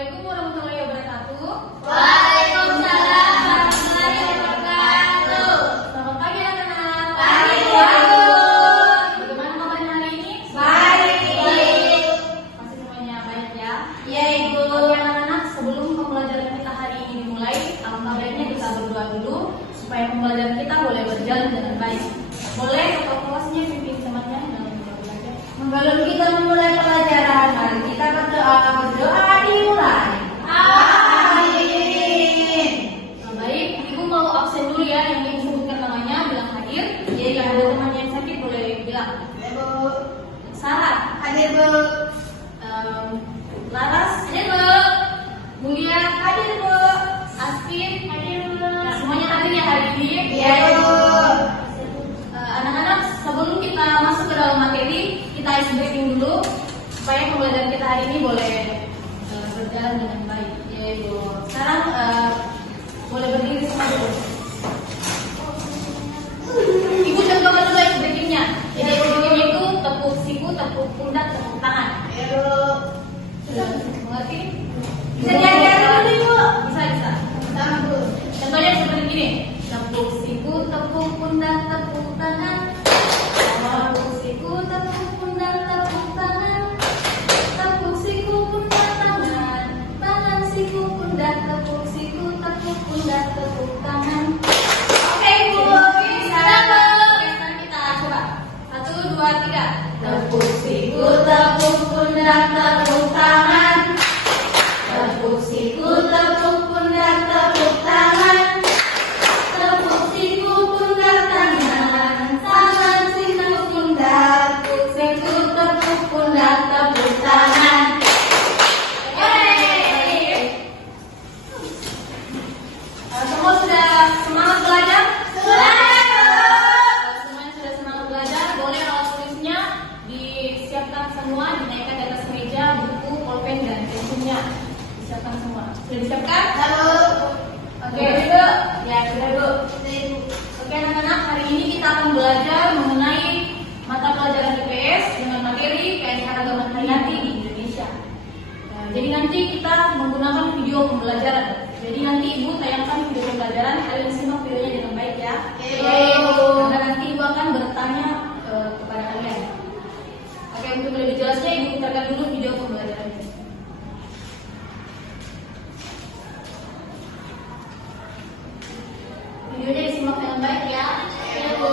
Assalamualaikum warahmatullahi wabarakatuh. Waalaikumsalam warahmatullahi wabarakatuh. Selamat pagi anak-anak. Pagi, Bu. Bagaimana kabarnya hari ini? Baik. Masih semuanya baik ya? Iya, Ibu. Oke anak-anak, sebelum pembelajaran kita hari ini dimulai, alangkah baiknya kita berdoa dulu supaya pembelajaran kita boleh berjalan dengan baik. Boleh ketua kelasnya pimpin temannya dalam belajar. Sebelum kita memulai pelajaran, mari kita berdoa. Berdoa dimulai. Amin. Nah, baik, Ibu mau absen dulu ya, yang Ibu sebutkan namanya bilang hadir. Jadi yang ada teman yang sakit boleh bilang. Ibu. Sarah, Hadir, Bu. Laras, hadir Bu. Mulia, Hadir, Bu. Asfin, hadir Bu. Nah, semuanya hadir ya hari ini. Iya, Bu. Anak-anak, sebelum kita masuk ke dalam materi, kita ice breaking dulu supaya pembelajaran kita hari ini boleh berjalan dengan baik. Ya Ibu. Sekarang boleh berdiri semua dulu. Ibu contohkan dulu ice breakingnya. Jadi ice breakingnya itu tepuk siku, tepuk pundak, tepuk tangan. Iya, Bu. Sudah mengerti? Bisa diajarkan dulu, Bu. Bisa. Sama, Bu. Contohnya seperti gini. Tepuk siku, tepuk pundak, tepuk tangan. Tepuk siku, tepuk pundak, tepuk tangan. Tepuk siku, pundak, tangan. Tangan siku, pundak, tepuk siku, tepuk pundak, tepuk tangan. Oke, Bu. Bisa. Sekarang kita coba. 1, 2, 3. Tepuk siku, tepuk pundak, tepuk tangan. Tepuk siku, tepuk pundak, tepuk tangan. Tepuk siku, pundak, tangan. Tangan siku, pundak. Tepuk siku, tepuk pundak, tepuk tangan. Yeay. Semua sudah semangat belajar? Kalau semuanya sudah semangat belajar, boleh alat tulisnya disiapkan semua, dinaikkan di atas meja, buku, pulpen, dan pensilnya. Disiapkan semua. Sudah disiapkan? Lalu. Oke, Bu. Ya, sudah, Bu. Oke, anak-anak, hari ini kita akan belajar mengenai mata pelajaran IPS dengan materi keanekaragaman hayati di Indonesia. Nah, jadi nanti kita menggunakan video pembelajaran. Jadi nanti Ibu tayangkan video pembelajaran, kalian simak videonya dengan baik ya. Karena nanti Ibu akan bertanya kepada kalian. Oke, untuk lebih jelasnya Ibu putarkan dulu video pembelajarannya. Videonya disimak dengan baik ya. Ya, Bu.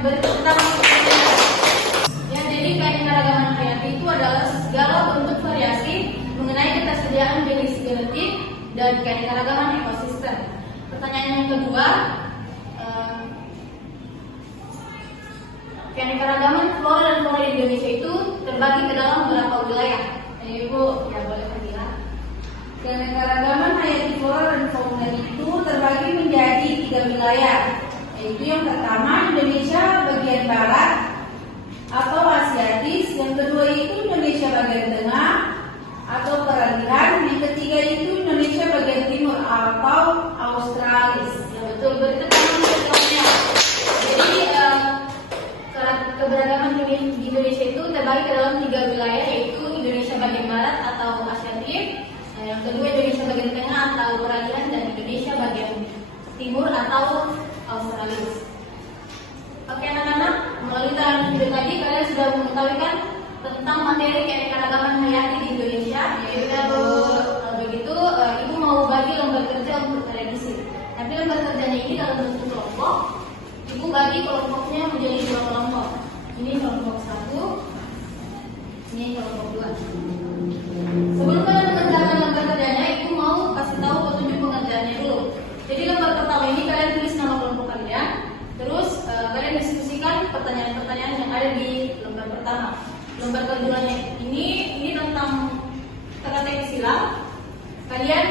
tentang ya, jadi keanekaragaman hayati itu adalah segala bentuk variasi mengenai ketersediaan jenis genetik dan keanekaragaman ekosistem. Pertanyaan yang kedua, keanekaragaman flora dan fauna di Indonesia itu terbagi ke dalam beberapa wilayah. Ibu, ya boleh berbilang. Keanekaragaman hayati flora dan fauna itu terbagi menjadi 3 wilayah, yaitu yang pertama Indonesia bagian barat atau Asiatis, yang kedua itu Indonesia bagian tengah atau peralihan, yang ketiga itu Indonesia bagian timur atau Australis. Ya betul, berarti jadi keberagaman di Indonesia itu terbagi ke dalam 3 wilayah, yaitu Indonesia bagian barat atau Asiatik, yang kedua Indonesia bagian tengah atau peralihan, dan Indonesia bagian timur atau Australis. Oke anak-anak, melalui tahapan video tadi kalian sudah mengetahui kan tentang materi keanekaragaman hayati di Indonesia. Yaitu begitu, ibu mau bagi lembar kerja untuk kalian isi. Tapi lembar kerjanya ini dalam bentuk kelompok. Ibu bagi kelompoknya menjadi 2 kelompok. Ini kelompok 1, ini kelompok 2. Sebelum kalian mengerjakan lembar kerjanya, ibu mau kasih tahu petunjuk pengerjaannya dulu. Jadi lembar pertama ini kalian tulis nama kelompok kalian. Terus kalian diskusikan pertanyaan-pertanyaan yang ada di lembar pertama. Lembar keduanya ini tentang teka-teki silang. Kalian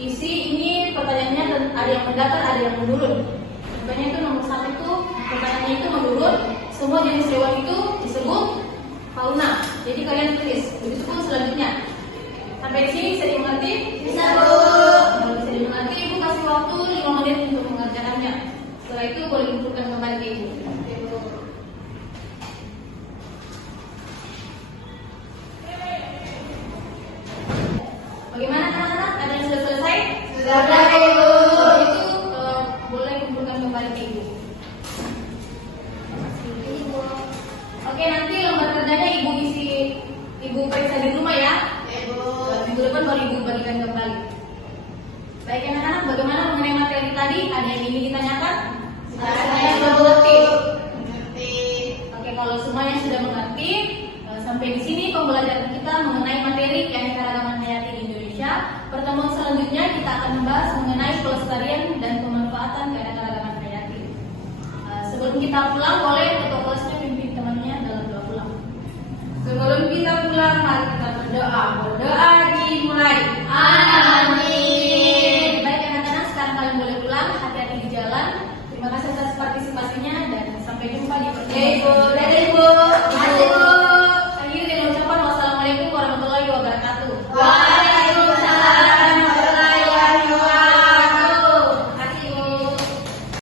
isi ini pertanyaannya ada yang mendatar, ada yang menurun. Contohnya itu nomor 1 itu pertanyaannya itu menurun. Semua jenis hewan itu disebut fauna. Jadi kalian tulis. Begitu pun selanjutnya. Sampai di sini bisa dimengerti? Bisa, Bu. Kalau bisa dimengerti, ibu kasih waktu 5 menit untuk mengerjakannya. Setelah itu boleh kumpulkan kembali ke ibu. Bagaimana teman-teman? Ada yang sudah selesai? Sudah, Ibu. Itu boleh kumpulkan kembali ke ibu. Oke, nanti lembar kerjanya ibu isi, ibu periksa di rumah ya. Ibu. Minggu depan baru ibu bagikan kembali. Baik anak-anak, bagaimana mengenai materi tadi? Ada yang ingin ditanyakan? Saya sudah mengerti. Oke, kalau semuanya sudah mengerti, sampai di sini pembelajaran kita mengenai materi keanekaragaman hayati di Indonesia. Pertemuan selanjutnya kita akan membahas mengenai pelestarian dan pemanfaatan keanekaragaman hayati. Sebelum kita pulang, boleh ketua kelasnya pimpin temannya dalam doa pulang. Sebelum kita pulang, mari kita berdoa. Berdoa dimulai. Amin. Baik anak-anak, sekarang kalian boleh pulang. Hati-hati di jalan. Terima kasih atas partisipasinya dan sampai jumpa di pertemuan. Ibu, dadah Ibu.